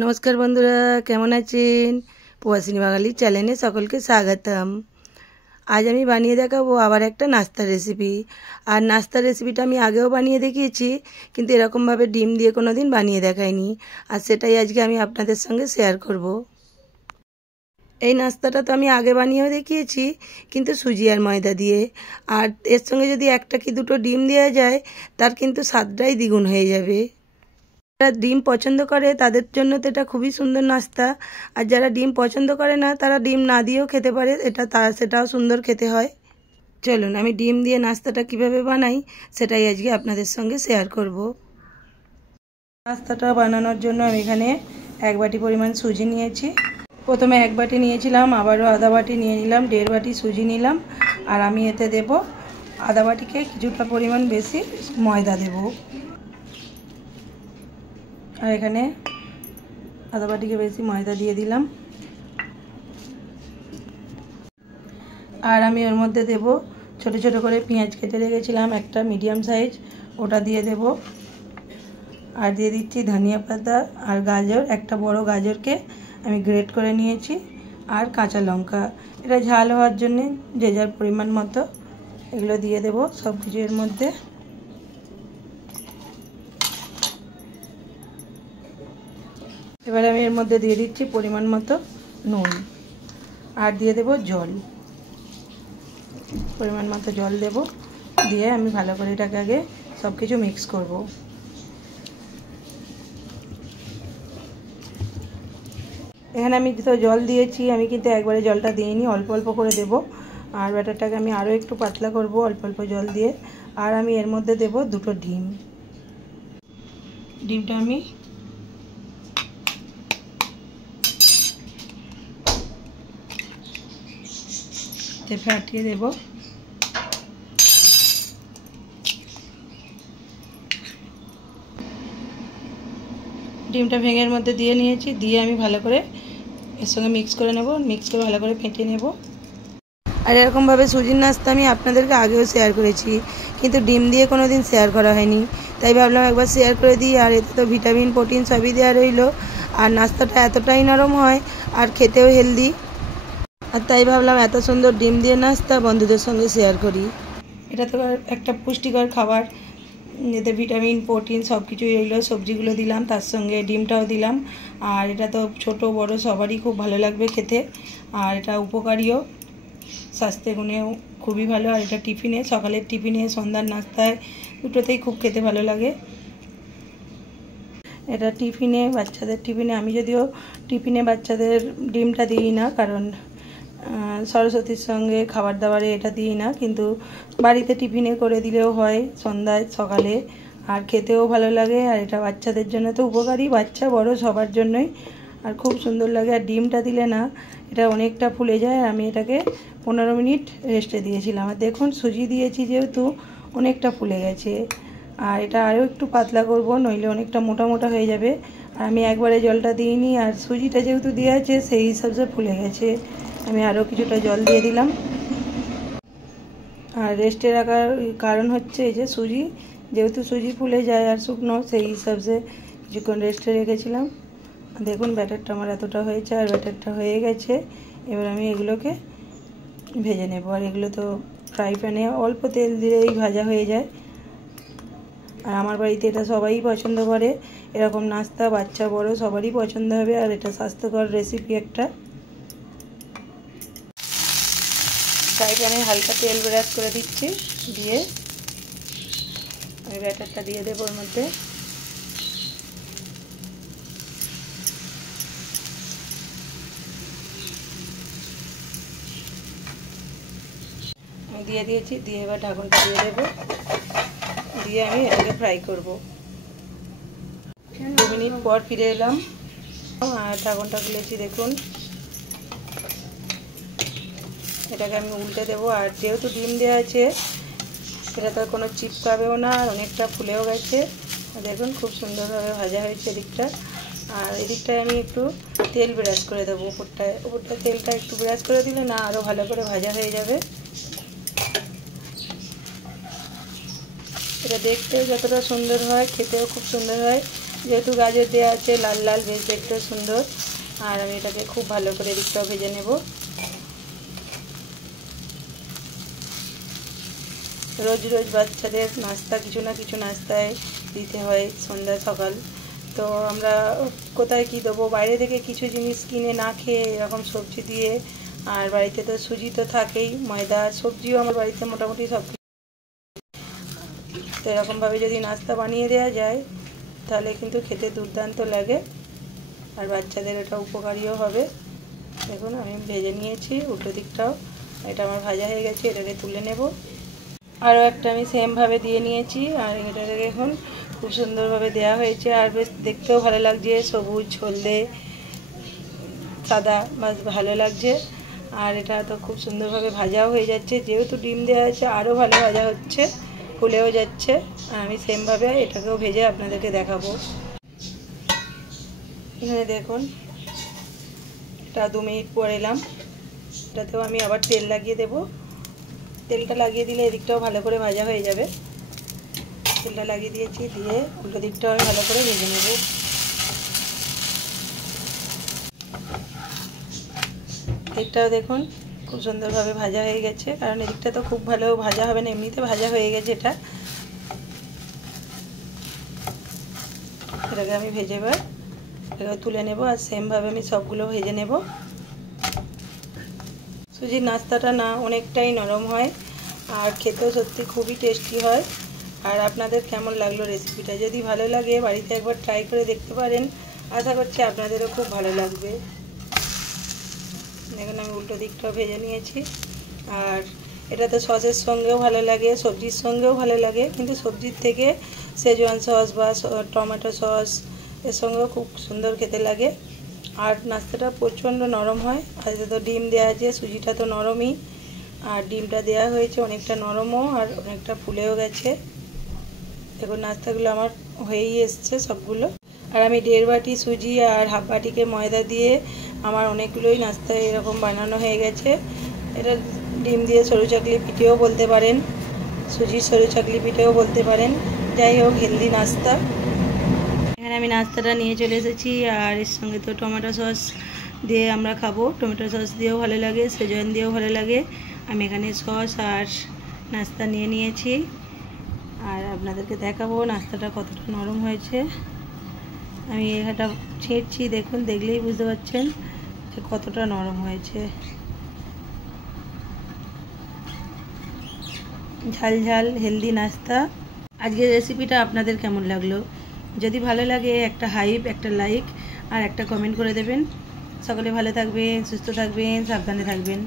नमस्कार बंधुरा केमन आছেন প্রবাসী বাঙালি চ্যানেলে সকলকে স্বাগতম। आज আমি বানিয়ে দেখাবো আবার একটা নাস্তা রেসিপি। আর নাস্তা রেসিপিটা আমি আগেও বানিয়ে দেখিয়েছি, কিন্তু এরকম ভাবে ডিম দিয়ে কোনোদিন বানিয়ে দেখাইনি। আর সেটাই আজকে আমি আপনাদের সঙ্গে শেয়ার করব। এই নাস্তাটা তো আমি আগে বানিয়েও দেখিয়েছি, কিন্তু সুজি আর ময়দা দিয়ে। আর এর সঙ্গে যদি একটা কি দুটো ডিম দেওয়া যায়, তার কিন্তু স্বাদটাই দ্বিগুণ হয়ে যাবে। যারা ডিম পছন্দ করে তাদের জন্য তো এটা খুবই সুন্দর নাস্তা। আর যারা ডিম পছন্দ করে না তারা ডিম না দিয়েও খেতে পারে, সেটাও সুন্দর খেতে হয়। চলুন আমি ডিম দিয়ে নাস্তাটা কিভাবে বানাই সেটাই আজকে আপনাদের সঙ্গে শেয়ার করব। নাস্তাটা বানানোর জন্য আমি এখানে 1 বাটি পরিমাণ সুজি নিয়েছি। প্রথমে 1 বাটি নিয়েছিলাম, আবারও আধা বাটি নিয়ে নিলাম, 1.5 বাটি সুজি নিলাম। আর আমি এতে দেব আধা বাটিকে কিছুটা পরিমাণ বেশি ময়দা দেব। আর এখানে আধা বাটিকে বেশি ময়দা দিয়ে দিলাম। আর আমি ওর মধ্যে দেব ছোট ছোট করে পেঁয়াজ কেটে রেখেছিলাম একটা মিডিয়াম সাইজ, ওটা দিয়ে দেব। আর দিয়ে দিচ্ছি ধনিয়া পাতা আর গাজর, একটা বড় গাজরকে আমি গ্রেট করে নিয়েছি। আর কাঁচা লঙ্কা, এটা ঝাল হওয়ার জন্যে যে যার পরিমাণ মতো এগুলো দিয়ে দেব সব কিছু এর মধ্যে। এবার আমি এর মধ্যে দিয়ে দিচ্ছি পরিমাণ মতো নুন, আর দিয়ে দেব জল, পরিমাণ মতো জল দেব। দিয়ে আমি ভালো করে এটাকে আগে সব কিছু মিক্স করব। এখানে আমি তো জল দিয়েছি, আমি কিন্তু একবারে জলটা দিইনি, অল্প অল্প করে দেব। আর ব্যাটারটাকে আমি আরও একটু পাতলা করব অল্প অল্প জল দিয়ে। আর আমি এর মধ্যে দেব 2টো ডিম। ডিমটা আমি ফাটিয়ে দেব। ডিমটা ভেঙে এর মধ্যে দিয়ে নিয়েছি, দিয়ে আমি ভালো করে এর সঙ্গে মিক্স করে নেব, মিক্স করে ভালো করে ফেটিয়ে নেব। আর এরকমভাবে সুজির নাস্তা আমি আপনাদেরকে আগেও শেয়ার করেছি, কিন্তু ডিম দিয়ে কোনো দিন শেয়ার করা হয়নি, তাই ভাবলাম একবার শেয়ার করে দিই। আর এতে তো ভিটামিন প্রোটিন সবই দেওয়া রইলো। আর নাস্তাটা এতটাই নরম হয় আর খেতেও হেলদি। আর তাই ভাবলাম এত সুন্দর ডিম দিয়ে নাস্তা বন্ধুদের সঙ্গে শেয়ার করি। এটা তো একটা পুষ্টিকর খাবার, এতে ভিটামিন প্রোটিন সব কিছুই রইলো। সবজিগুলো দিলাম, তার সঙ্গে ডিমটাও দিলাম। আর এটা তো ছোট বড় সবারই খুব ভালো লাগবে খেতে। আর এটা উপকারীও, স্বাস্থ্যের গুণেও খুবই ভালো। আর এটা টিফিনে, সকালের টিফিনে, সন্ধ্যার নাস্তায় দুটোতেই খুব খেতে ভালো লাগে। এটা টিফিনে, বাচ্চাদের টিফিনে, আমি যদিও টিফিনে বাচ্চাদের ডিমটা দিই না, কারণ সরস্বতীর সঙ্গে খাবার দাবারে এটা দিই না, কিন্তু বাড়িতে টিফিনে করে দিলেও হয় সন্ধ্যায় সকালে। আর খেতেও ভালো লাগে। আর এটা বাচ্চাদের জন্য তো উপকারী, বাচ্চা বড় সবার জন্যই। আর খুব সুন্দর লাগে। আর ডিমটা দিলে না এটা অনেকটা ফুলে যায়। আর আমি এটাকে 15 মিনিট রেস্টে দিয়েছিলাম। আর দেখুন সুজি দিয়েছি যেহেতু অনেকটা ফুলে গেছে। আর এটা আরও একটু পাতলা করব, নইলে অনেকটা মোটা মোটা হয়ে যাবে। আর আমি একবারে জলটা দিইনি, আর সুজিটা যেহেতু দেওয়া আছে সেই হিসাবে ফুলে গেছে। আমি আরও কিছুটা জল দিয়ে দিলাম। আর রেস্টে রাখার কারণ হচ্ছে এই যে সুজি, যেহেতু সুজি ফুলে যায় আর শুকনো, সেই হিসাবে কিছুক্ষণ রেস্টে রেখেছিলাম। দেখুন ব্যাটারটা আমার এতটা হয়েছে, আর ব্যাটারটা হয়ে গেছে। এবার আমি এগুলোকে ভেজে নেব। আর এগুলো তো ফ্রাই প্যানে অল্প তেল দিলেই ভাজা হয়ে যায়। আর আমার বাড়িতে এটা সবাই পছন্দ করে, এরকম নাস্তা বাচ্চা বড় সবারই পছন্দ হবে। আর এটা স্বাস্থ্যকর রেসিপি একটা। ফ্রাই প্যানে হালকা তেল ব্রাশ করে দিচ্ছি, দিয়ে আমি ব্যাটারটা দিয়ে দেবো ওর মধ্যে। আমি দিয়ে দিয়েছি, দিয়ে এবার ঢাকনটা দিয়ে দেবো, দিয়ে আমি এটাকে ফ্রাই করব। 2 মিনিট পর ফিরে এলাম, আর ঢাকনটা খুলেছি। দেখুন এটাকে আমি উল্টে দেবো। আর যেহেতু ডিম দেওয়া আছে এটা তো কোনো চিপকাবেও না, আর অনেকটা ফুলেও গেছে। দেখুন খুব সুন্দরভাবে ভাজা হয়েছে এদিকটা। আর এদিকটায় আমি একটু তেল ব্রাশ করে দেবো, উপরটায় তেলটা একটু ব্রাশ করে দিলে না আরও ভালো করে ভাজা হয়ে যাবে। এটা দেখতেও যতটা সুন্দর হয় খেতেও খুব সুন্দর হয়। যেহেতু গাজর দেওয়া আছে লাল লাল বেশ দেখতেও সুন্দর। আর আমি এটাকে খুব ভালো করে এদিকটাও ভেজে নেব। রোজ রোজ বাচ্চাদের নাস্তা কিছু না কিছু নাস্তায় দিতে হয় সন্ধ্যা সকাল। তো আমরা কোথায় কি দেবো, বাইরে থেকে কিছু জিনিস কিনে না খেয়ে এরকম সবজি দিয়ে, আর বাড়িতে তো সুজি তো থাকেই, ময়দা সবজিও আমার বাড়িতে মোটামুটি সব। তো এরকমভাবে যদি নাস্তা বানিয়ে দেওয়া যায় তাহলে কিন্তু খেতে দুর্দান্ত লাগে, আর বাচ্চাদের এটা উপকারীও হবে। দেখুন আমি ভেজে নিয়েছি উল্টো দিকটাও, এটা আমার ভাজা হয়ে গেছে, এটাকে তুলে নেব। আরও একটা আমি সেমভাবে দিয়ে নিয়েছি, আর এটাকে দেখুন খুব সুন্দরভাবে দেওয়া হয়েছে, আর বেশ দেখতেও ভালো লাগছে, সবুজ হলদে সাদা বেশ ভালো লাগছে। আর এটা তো খুব সুন্দরভাবে ভাজাও হয়ে যাচ্ছে, যেহেতু ডিম দেওয়া আছে আরও ভালো ভাজা হচ্ছে, ফুলেও যাচ্ছে। আর আমি সেমভাবে এটাকেও ভেজে আপনাদেরকে দেখাবো। এখানে দেখুন এটা 2 মিনিট পর এলাম, এটাতেও আমি আবার তেল লাগিয়ে দেব। তেলটা লাগিয়ে দিলে এদিকটাও ভালো করে ভাজা হয়ে যাবে। তেলটা লাগিয়ে দিয়েছি, দিয়ে উল্টো দিকটাও আমি ভালো করে ভেজে নেব। দিকটাও দেখুন খুব সুন্দরভাবে ভাজা হয়ে গেছে, কারণ এদিকটা তো খুব ভালো ভাজা হবে না, এমনিতে ভাজা হয়ে গেছে এটা। এটাকে আমি ভেজে এবার এটাকে তুলে নেব, আর সেমভাবে আমি সবগুলো ভেজে নেব। সুজির নাস্তাটা না অনেকটাই নরম হয়, আর খেতেও সত্যি খুবই টেস্টি হয়। আর আপনাদের কেমন লাগলো রেসিপিটা? যদি ভালো লাগে বাড়িতে একবার ট্রাই করে দেখতে পারেন, আশা করছি আপনাদেরও খুব ভালো লাগবে। দেখুন আমি উল্টো দিকটাও ভেজে নিয়েছি। আর এটা তো সসের সঙ্গেও ভালো লাগে, সবজির সঙ্গেও ভালো লাগে, কিন্তু সবজির থেকে শেজওয়ান সস বা টমেটো সস এর সঙ্গেও খুব সুন্দর খেতে লাগে। আর নাস্তাটা প্রচণ্ড নরম হয়, আর তো ডিম দেওয়া আছে, সুজিটা তো নরমই, আর ডিমটা দেওয়া হয়েছে অনেকটা নরমও, আর অনেকটা ফুলেও গেছে। দেখুন নাস্তাগুলো আমার হয়েই এসছে সবগুলো। আর আমি 1.5 বাটি সুজি আর হাফ বাটিকে ময়দা দিয়ে আমার অনেকগুলোই নাস্তা এরকম বানানো হয়ে গেছে। এটা ডিম দিয়ে সরু চাকলি পিঠেও বলতে পারেন, সুজির সরু চাকলি পিঠেও বলতে পারেন, যাই হোক হেলদি নাস্তা। এখানে আমি নাস্তাটা নিয়ে চলে এসেছি, আর এর সঙ্গে তো টমেটো সস দিয়ে আমরা খাবো, টমেটো সস দিয়েও ভালো লাগে, শেজওয়ান দিয়েও ভালো লাগে। আমি এখানে সস আর নাস্তা নিয়ে নিয়েছি, আর আপনাদেরকে দেখাবো নাস্তাটা কতটা নরম হয়েছে। আমি এটা ছেড়ছি, দেখুন দেখলেই বুঝতে পারছেন যে কতটা নরম হয়েছে। ঝাল ঝাল হেলদি নাস্তা। আজকের রেসিপিটা আপনাদের কেমন লাগলো? যদি ভালো লাগে একটা হাইপ, একটা লাইক আর একটা কমেন্ট করে দেবেন। সকলে ভালো থাকবেন, সুস্থ থাকবেন, সাবধানে থাকবেন।